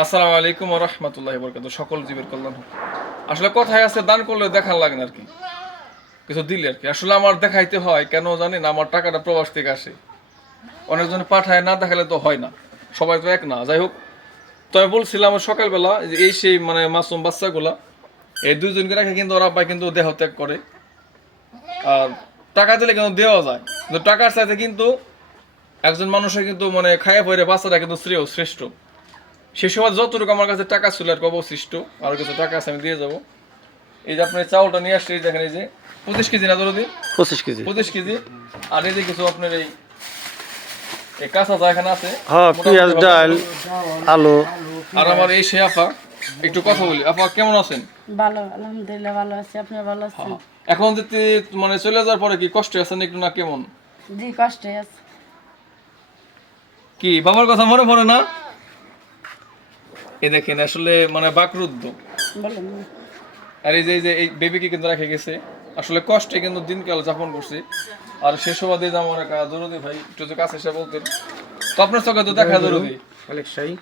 আসসালামু আলাইকুম রহমতুল্লাহ বরকাত সকল জীবের কল্যাণ হোক। আসলে কথায় আছে, দান করলে দেখার লাগে না আর কি। কিছু দিলে আর কি। আসলে আমার দেখাইতে হয়, কেন জানেন আমার টাকাটা প্রবাস থেকে আসে। অনেকজন পাঠায়, না দেখালে তো হয় না। সবাই তো এক না, যাই হোক। তো আমি বলছিলাম সকালবেলা যে এই সেই মানে মাসুম বাচ্চাগুলা, এই দুইজনকে রেখে কিন্তু ওরা আব্বাই কিন্তু দেহ ত্যাগ করে। আর টাকা দিলে কিন্তু দেওয়া যায়। কিন্তু টাকার চাইতে কিন্তু একজন মানুষের কিন্তু মানে খায়া পরে বাচ্চাটা কিন্তু শ্রেয়, শ্রেষ্ঠ। সে সময় যতটুকু আমার কাছে টাকা ছিল আর কি অবশিষ্ট আর কিছু টাকা আছে আমি দিয়ে যাব। এই যে আপনি চাউলটা নিয়ে আসছে দেখেন এই যে পঁচিশ কেজি না ধরো দিন পঁচিশ কেজি। পঁচিশ কেজি। আর এই যে কিছু আপনার এই কাঁচা যা এখানে আছে হ্যাঁ পেঁয়াজ ডাল আলু। আর আমার এই সে আপা একটু কথা বলি। আপা কেমন আছেন? ভালো আলহামদুলিল্লাহ ভালো আছি আপনি ভালো আছেন? এখন যদি মানে চলে যাওয়ার পরে কি কষ্ট আছেন একটু না কেমন? জি কষ্টে আছে। কি বাবার কথা মনে পড়ে না? এই দেখেন আসলে মানে বাকরুদ্ধ। আর এই যে এই যে এই বেবিকে কিন্তু রেখে গেছে। আসলে কষ্টে কিন্তু দিনকাল যাপন করছি। আর সে সুবাদে যেমন একা দরদি ভাই একটু যে কাছে এসে বলতেন। তো আপনার চোখে তো দেখা দরদি অনেকটাই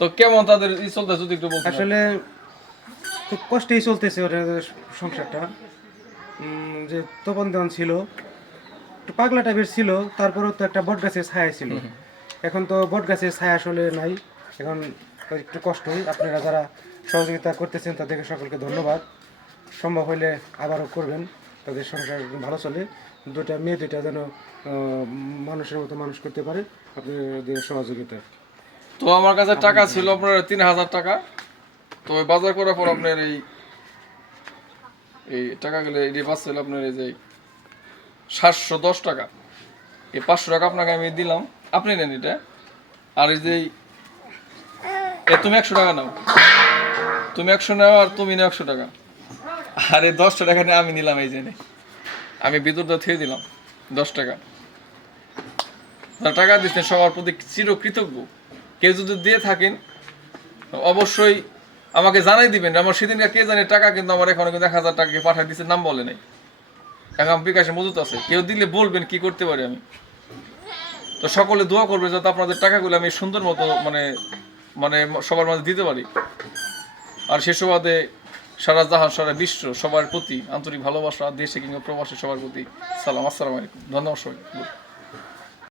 তো কেমন তাদের ই চলতে যদি একটু বলতেন? আসলে খুব কষ্টেই চলতেছে ওদের সংসারটা। উম, যে তপন দেওয়ান ছিল একটু পাগলা টাইপের ছিল তারপরেও তো একটা বট গাছের ছায়া ছিল। এখন তো বট গাছের ছায়া আসলে নাই। এখন তো একটু কষ্টই আপনারা যারা সহযোগিতা করতেছেন, তাদেরকে সকলকে ধন্যবাদ। সম্ভব হলে আবারও করবেন। তাদের সংসার ভালো চলে। দুটা মেয়ে দুটা যেন মানুষের মতো মানুষ করতে পারে, আপনাদের সহযোগিতা। তো আমার কাছে টাকা ছিল আপনার তিন হাজার টাকা। তো ওই বাজার করার পর আপনার এই এই টাকাগুলো এই বাঁচছিল আপনার এই যে সাতশো দশ টাকা। এই পাঁচশো টাকা আপনাকে আমি দিলাম। আপনি নেন এটা। আর এই যে এ, তুমি একশো টাকা নাও। তুমি একশো নাও আর তুমি নাও একশো টাকা। আরে, দশটা টাকা নিয়ে আমি নিলাম এই যে। নে। আমি বিদ্যুৎটা থেকে দিলাম, দশ টাকা। টাকা দিচ্ছেন সবার প্রতি চিরকৃতজ্ঞ। কেউ যদি দিয়ে থাকেন, অবশ্যই আমাকে জানাই দিবেন। আমার সেদিনকে কে জানে টাকা কিন্তু আমার এখনও কিন্তু এক হাজার টাকা পাঠিয়ে দিচ্ছে নাম বলে নাই। এখন বিকাশে মজুত আছে। কেউ দিলে বলবেন কি করতে পারি আমি। তো সকলে দোয়া করবে যাতে আপনাদের টাকাগুলো আমি সুন্দর মতো মানে মানে সবার মাঝে দিতে পারি। আর সে সুবাদে সারা জাহাজ সারা বিশ্ব সবার প্রতি আন্তরিক ভালোবাসা, দেশে কিংবা প্রবাসী সবার প্রতি সালাম। আসসালামু আলাইকুম। ধন্যবাদ সবাই